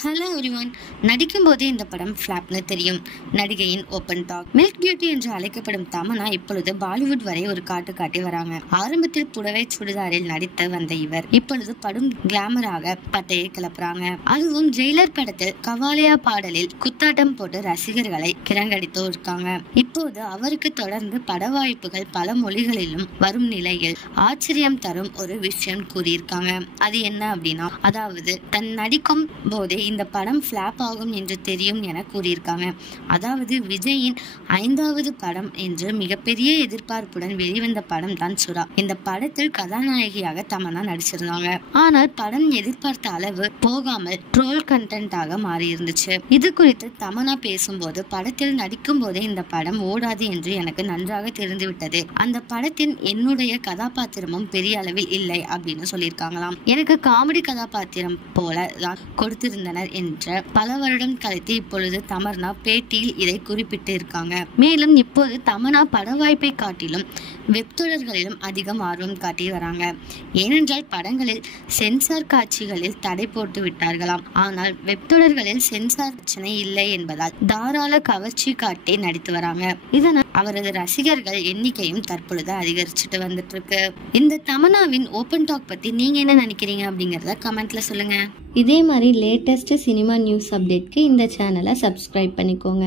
Hello everyone. நடிக்கும் போதே இந்த படம் ஃபிளாப்னு தெரியும். நடிகையின் ஓப்பன் டாக். மில்க் பியூட்டி என்று அழைக்கப்படும் தமன்னா இப்பொழுது பாலிவுட் வரை ஒரு காட்டி வராங்க. ஆரம்பத்தில் புடவை சுடிதாரில் நடித்து வந்த இவர் இப்பொழுது படும் கிளாமராக பட்டையை கிளப்புறாங்க. அதுவும் ஜெயிலர் படத்தில் கவாலியா பாடலில் குத்தாட்டம் போட்டு ரசிகர்களை கிரங்கடித்து இருக்காங்க. இப்போது அவருக்கு தொடர்ந்து பட வாய்ப்புகள் பல மொழிகளிலும் வரும் நிலையில் ஆச்சரியம் தரும் ஒரு விஷயம் கூறியிருக்காங்க. அது என்ன அப்படின்னா, அதாவது தன் நடிக்கும் போதே இந்த படம் ஃபிளாப் ஆகும் என்று தெரியும் என கூறியிருக்காங்க. அதாவது விஜயின் 5வது படம் என்று மிகப்பெரிய எதிர்பார்ப்புடன் வெளிவந்த படம் தான் சுறா. இந்த படத்தில் கதாநாயகியாக தமன்னா நடிச்சிருந்தாங்க. ஆனால் படம் எதிர்பார்த்த அளவு போகாமல் ட்ரோல் கண்டென்ட்டாக மாறி இருந்துச்சு. இது குறித்து தமன்னா பேசும்போது, படத்தில் நடிக்கும் போதே இந்த படம் ஓடாது என்று எனக்கு நன்றாக தெரிந்துவிட்டது. அந்த படத்தின் என்னுடைய கதாபாத்திரமும் பெரிய அளவில் இல்லை அப்படின்னு சொல்லியிருக்காங்களாம். எனக்கு காமெடி கதாபாத்திரம் போல தான் கொடுத்திருந்தனர் என்ற பல வருடம் கழித்து இப்பொழுது தமன்னா பேட்டியில் இதை குறிப்பிட்டு இருக்காங்க. மேலும் இப்போது தமன்னா பட வாய்ப்பை காட்டிலும் வெப்தொடர்களிலும் அதிகம் ஆர்வம் காட்டி வராங்க. ஏனென்றால் படங்களில் சென்சார் காட்சிகளில் தடை போட்டு விட்டார்களாம். ஆனால் வெப்தொடர்களில் சென்சார் பிரச்சனை இல்லை என்பதால் தாராள கவர்ச்சி காட்டி நடித்து வராங்க. இதனால் அவரது ரசிகர்கள் எண்ணிக்கையும் தற்பொழுது அதிகரிச்சுட்டு வந்துட்டு இருக்கு. இந்த தமன்னாவின் ஓப்பன் டாக் பத்தி நீங்க என்ன நினைக்கிறீங்க அப்படிங்கறத கமெண்ட்ல சொல்லுங்க. இதே மாதிரி லேட்டஸ்ட் சினிமா நியூஸ் அப்டேட்க்கு இந்த சேனலை சப்ஸ்கிரைப் பண்ணிக்கோங்க.